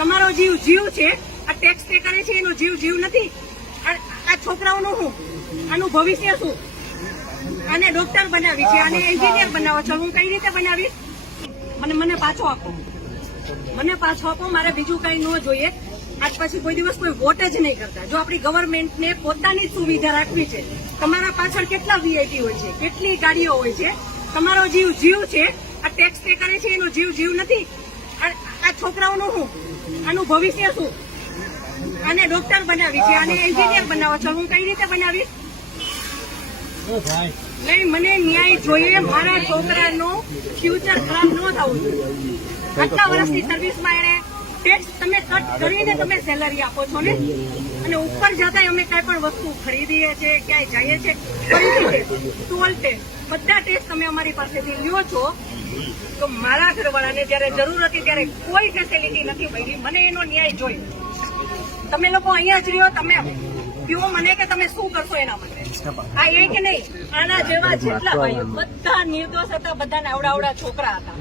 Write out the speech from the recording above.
તમારો જીવ જીવ છે, આ ટેક્સ પે કરે છે એનો જીવ જીવ નથી. આ છોકરાઓનું શું, આનું ભવિષ્ય શું? આને ડોક્ટર બનાવી છે, આને એન્જિનિયર બનાવો છો, હું કઈ રીતે બનાવીશ? મને પાછો આપો, મને પાછો આપો. મારે બીજું કઈ ન જોઈએ. આજ પછી કોઈ દિવસ કોઈ વોટ જ નહીં કરતા. જો આપણી ગવર્મેન્ટને પોતાની જ સુવિધા રાખવી છે. તમારા પાછળ કેટલા વીઆઈપી હોય છે, કેટલી ગાડીઓ હોય છે. તમારો જીવ જીવ છે, આ ટેક્સ પે કરે છે એનો જીવ જીવ નથી. આ છોકરાઓનું શું, આનું ભવિષ્ય શું? આને ડોક્ટર બનાવી છે, આને એન્જિનિયર બનાવો છો, હું કઈ રીતે બનાવીશ? નહીં, મને ન્યાય જોઈએ. મારા છોકરાનું ફ્યુચર ખરાબ ન થવું જોઈએ. આટલા વર્ષની સર્વિસમાં એને ટેક્સ તમે કટ કરીને તમે સેલરી આપો છો ને, અને ઉપર જતા અમે કઈ પણ વસ્તુ ખરીદીએ છીએ, ક્યાંય જઈએ છીએ, ફરીથી ટોલ ટેક્સ બધા ટેક્સ તમે અમારી પાસેથી લ્યો છો. તો મારા ઘરવાળાને જયારે જરૂર હતી ત્યારે કોઈ ફેસિલિટી નથી મળી. મને એનો ન્યાય જોઈએ. તમે લોકો અહીંયા જ રહ્યો, તમે કહો મને કે તમે શું કરશો એના માટે. આ એ કે નહીં, આના જેવા જેટલા ભાઈઓ બધા નિર્દોષ હતા, બધાને આવડા છોકરા હતા.